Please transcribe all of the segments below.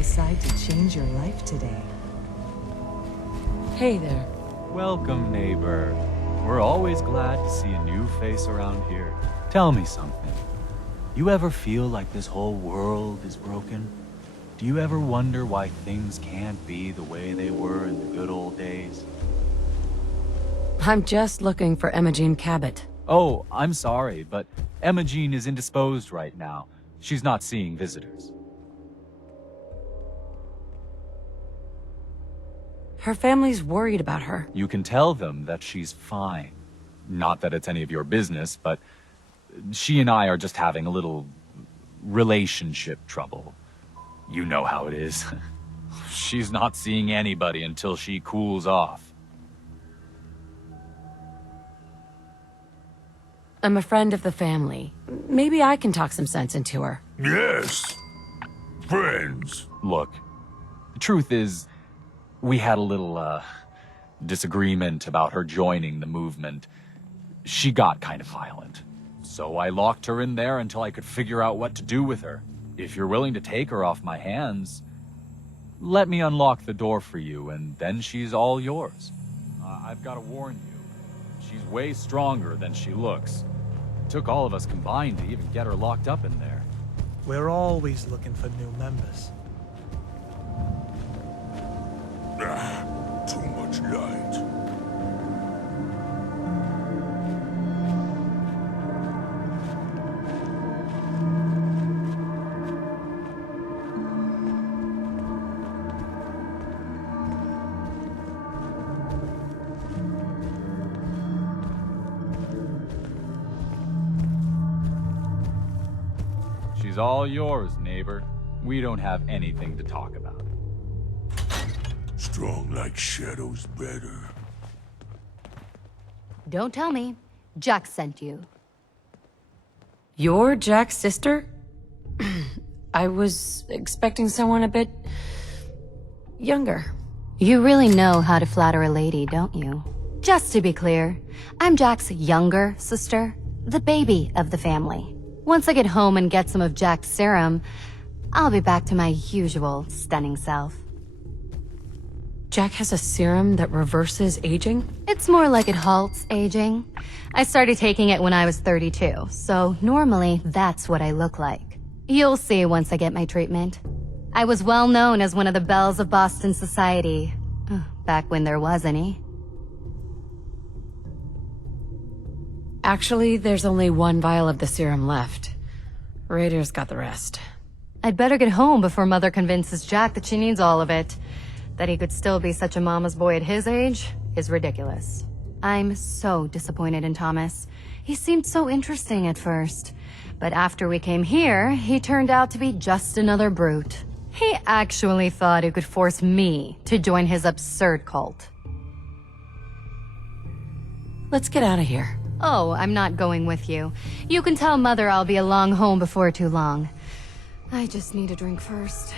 decide to change your life today? Hey there. Welcome, neighbor. We're always glad to see a new face around here. Tell me something. You ever feel like this whole world is broken? Do you ever wonder why things can't be the way they were in the good old days? I'm just looking for Imogen Cabot. Oh, I'm sorry, but Emma Jean is indisposed right now. She's not seeing visitors. Her family's worried about her. You can tell them that she's fine. Not that it's any of your business, but she and I are just having a little relationship trouble. You know how it is. She's not seeing anybody until she cools off. I'm a friend of the family. Maybe I can talk some sense into her. Yes. Friends. Look, the truth is, we had a little, disagreement about her joining the movement. She got kind of violent. So I locked her in there until I could figure out what to do with her. If you're willing to take her off my hands, let me unlock the door for you, and then she's all yours. I've got to warn you, she's way stronger than she looks. It took all of us combined to even get her locked up in there. We're always looking for new members. Too much light. She's all yours, neighbor. We don't have anything to talk about. Strong like shadows better. Don't tell me. Jack sent you. You're Jack's sister? I was expecting someone a bit younger. You really know how to flatter a lady, don't you? Just to be clear, I'm Jack's younger sister, the baby of the family. Once I get home and get some of Jack's serum, I'll be back to my usual stunning self. Jack has a serum that reverses aging? It's more like it halts aging. I started taking it when I was 32, so normally that's what I look like. You'll see once I get my treatment. I was well known as one of the belles of Boston society, back when there was any. Actually, there's only one vial of the serum left. Raiders got the rest. I'd better get home before Mother convinces Jack that she needs all of it. That he could still be such a mama's boy at his age is ridiculous. I'm so disappointed in Thomas. He seemed so interesting at first. But after we came here, he turned out to be just another brute. He actually thought he could force me to join his absurd cult. Let's get out of here. Oh, I'm not going with you. You can tell Mother I'll be along home before too long. I just need a drink first.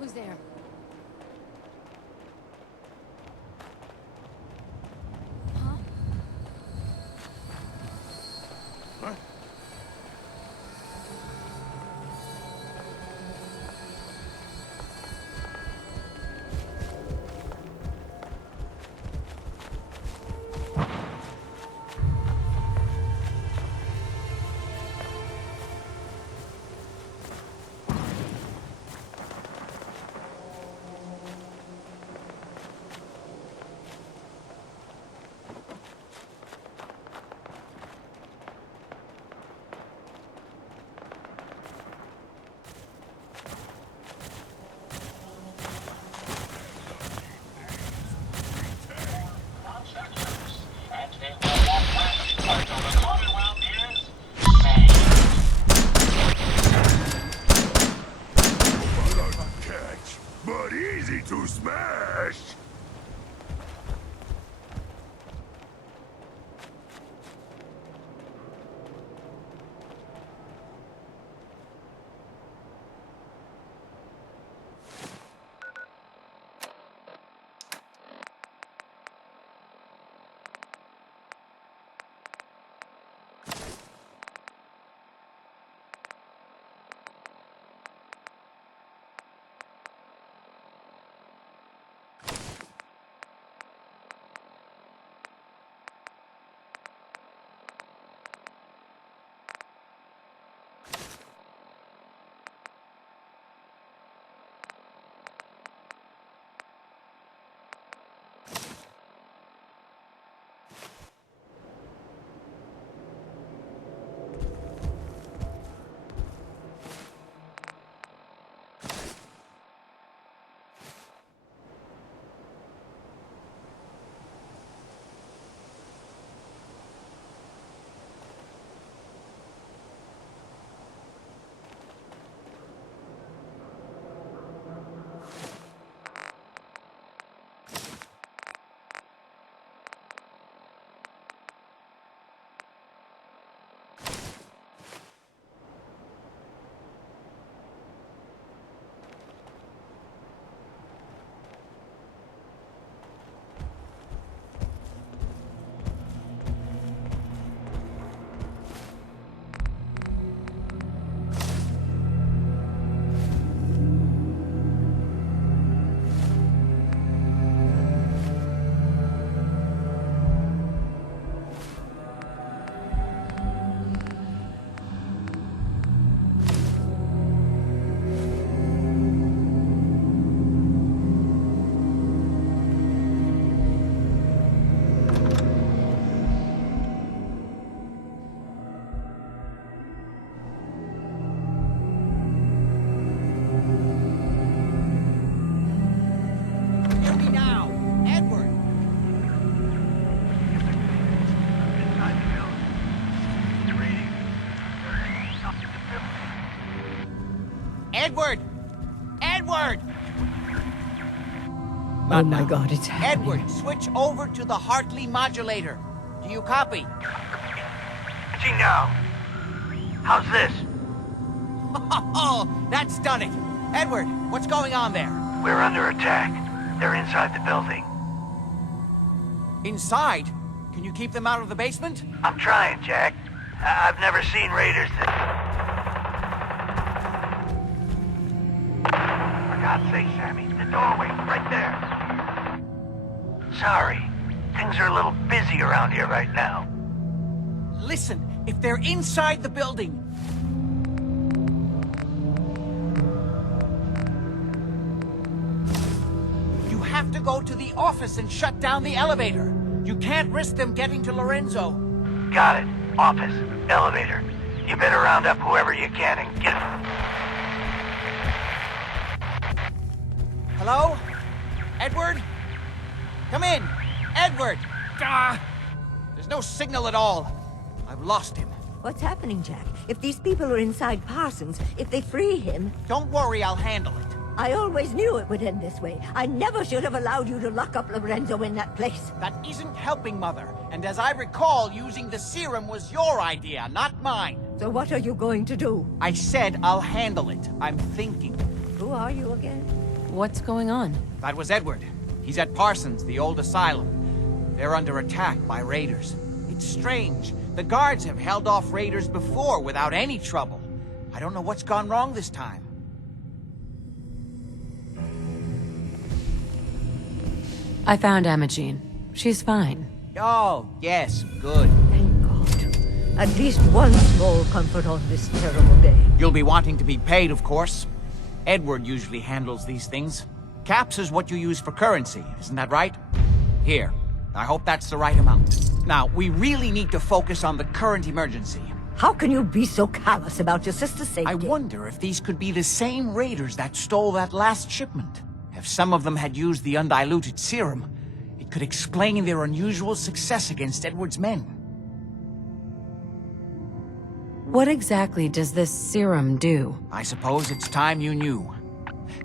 Who's there? Huh? Huh? Edward! Edward! Oh my God, it's happening. Edward, switch over to the Hartley modulator. Do you copy? See now. How's this? Oh, that's done it. Edward, what's going on there? We're under attack. They're inside the building. Inside? Can you keep them out of the basement? I'm trying, Jack. I've never seen raiders that... For God's sake, Sammy, the doorway, right there. Sorry. Things are a little busy around here right now. Listen, if they're inside the building... You have to go to the office and shut down the elevator. You can't risk them getting to Lorenzo. Got it. Office. Elevator. You better round up whoever you can and get... Hello? Edward? Come in! Edward! There's no signal at all. I've lost him. What's happening, Jack? If these people are inside Parsons, if they free him... Don't worry, I'll handle it. I always knew it would end this way. I never should have allowed you to lock up Lorenzo in that place. That isn't helping, Mother. And as I recall, using the serum was your idea, not mine. So what are you going to do? I said I'll handle it. I'm thinking. Who are you again? What's going on? That was Edward. He's at Parsons, the old asylum. They're under attack by raiders. It's strange. The guards have held off raiders before without any trouble. I don't know what's gone wrong this time. I found Imogene. She's fine. Oh, yes, good. Thank God. At least one small comfort on this terrible day. You'll be wanting to be paid, of course. Edward usually handles these things. Caps is what you use for currency, isn't that right? Here, I hope that's the right amount. Now, we really need to focus on the current emergency. How can you be so callous about your sister's safety? I wonder if these could be the same raiders that stole that last shipment. If some of them had used the undiluted serum, it could explain their unusual success against Edward's men. What exactly does this serum do? I suppose it's time you knew.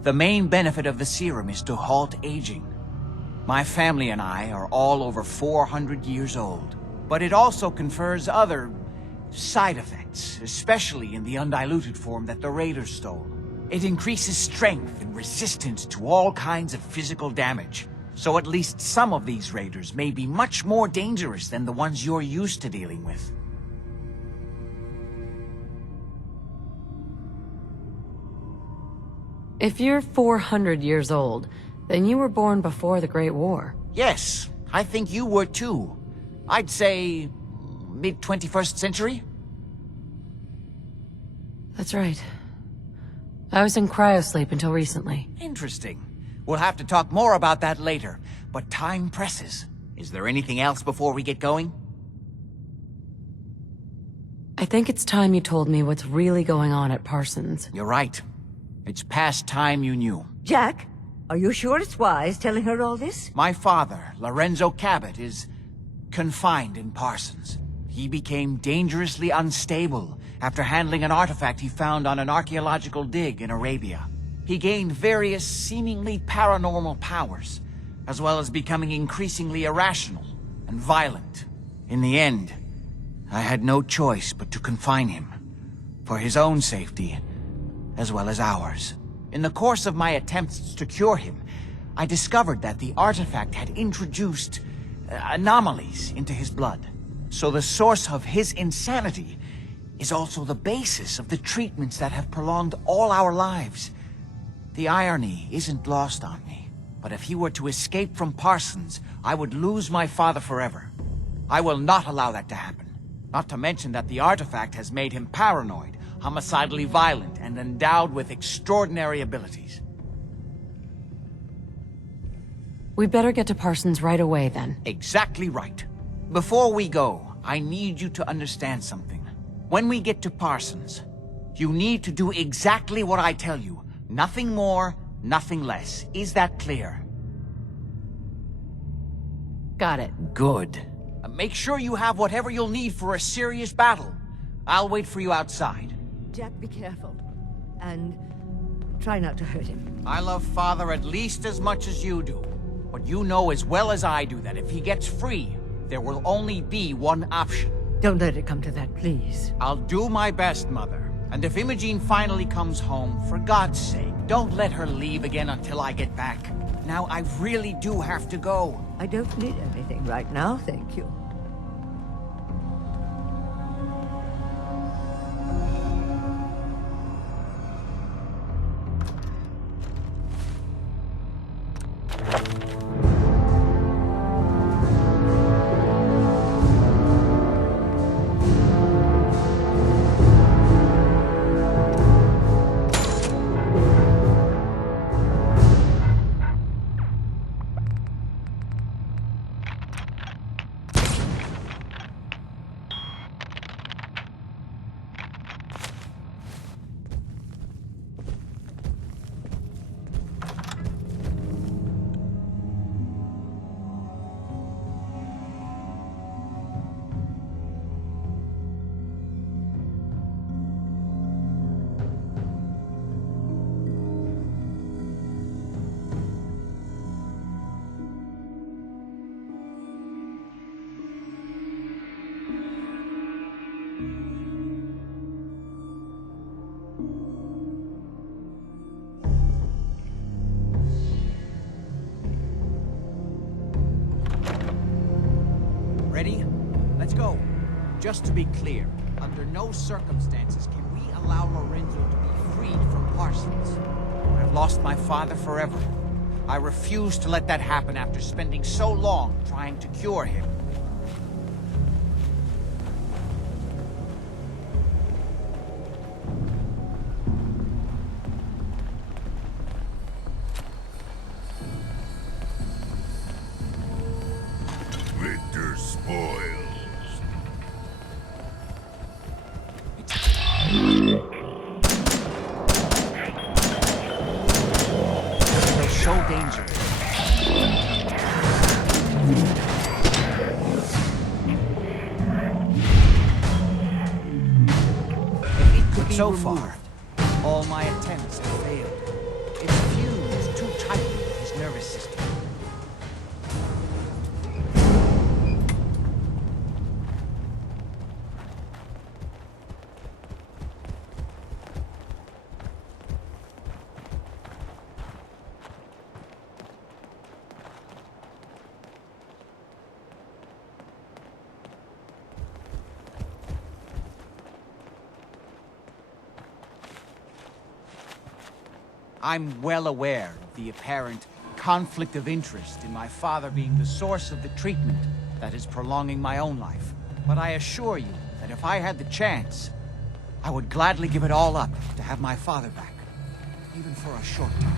The main benefit of the serum is to halt aging. My family and I are all over 400 years old. But it also confers other side effects, especially in the undiluted form that the raiders stole. It increases strength and resistance to all kinds of physical damage. So at least some of these raiders may be much more dangerous than the ones you're used to dealing with. If you're 400 years old, then you were born before the Great War. Yes, I think you were too. I'd say mid-21st century? That's right. I was in cryosleep until recently. Interesting. We'll have to talk more about that later, but time presses. Is there anything else before we get going? I think it's time you told me what's really going on at Parsons. You're right. It's past time you knew. Jack, are you sure it's wise telling her all this? My father, Lorenzo Cabot, is confined in Parsons. He became dangerously unstable after handling an artifact he found on an archaeological dig in Arabia. He gained various seemingly paranormal powers, as well as becoming increasingly irrational and violent. In the end, I had no choice but to confine him, for his own safety, as well as ours. In the course of my attempts to cure him, I discovered that the artifact had introduced anomalies into his blood. So the source of his insanity is also the basis of the treatments that have prolonged all our lives. The irony isn't lost on me, but if he were to escape from Parsons, I would lose my father forever. I will not allow that to happen. Not to mention that the artifact has made him paranoid, homicidally violent, and endowed with extraordinary abilities. We'd better get to Parsons right away, then. Exactly right. Before we go, I need you to understand something. When we get to Parsons, you need to do exactly what I tell you. Nothing more, nothing less. Is that clear? Got it. Good. Make sure you have whatever you'll need for a serious battle. I'll wait for you outside. Jack, be careful. And Try not to hurt him. I love Father at least as much as you do. But you know as well as I do that if he gets free, there will only be one option. Don't let it come to that, please. I'll do my best, Mother. And if Imogene finally comes home, for God's sake, don't let her leave again until I get back. Now, I really do have to go. I don't need anything right now, thank you. Ready? Let's go. Just to be clear, under no circumstances can we allow Lorenzo to be freed from Parsons. I've lost my father forever. I refuse to let that happen after spending so long trying to cure him. Victor spoils. They'll show danger. So far, all my attempts have failed. It's fused too tightly with his nervous system. I'm well aware of the apparent conflict of interest in my father being the source of the treatment that is prolonging my own life. But I assure you that if I had the chance, I would gladly give it all up to have my father back, even for a short time.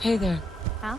Hey there. Huh?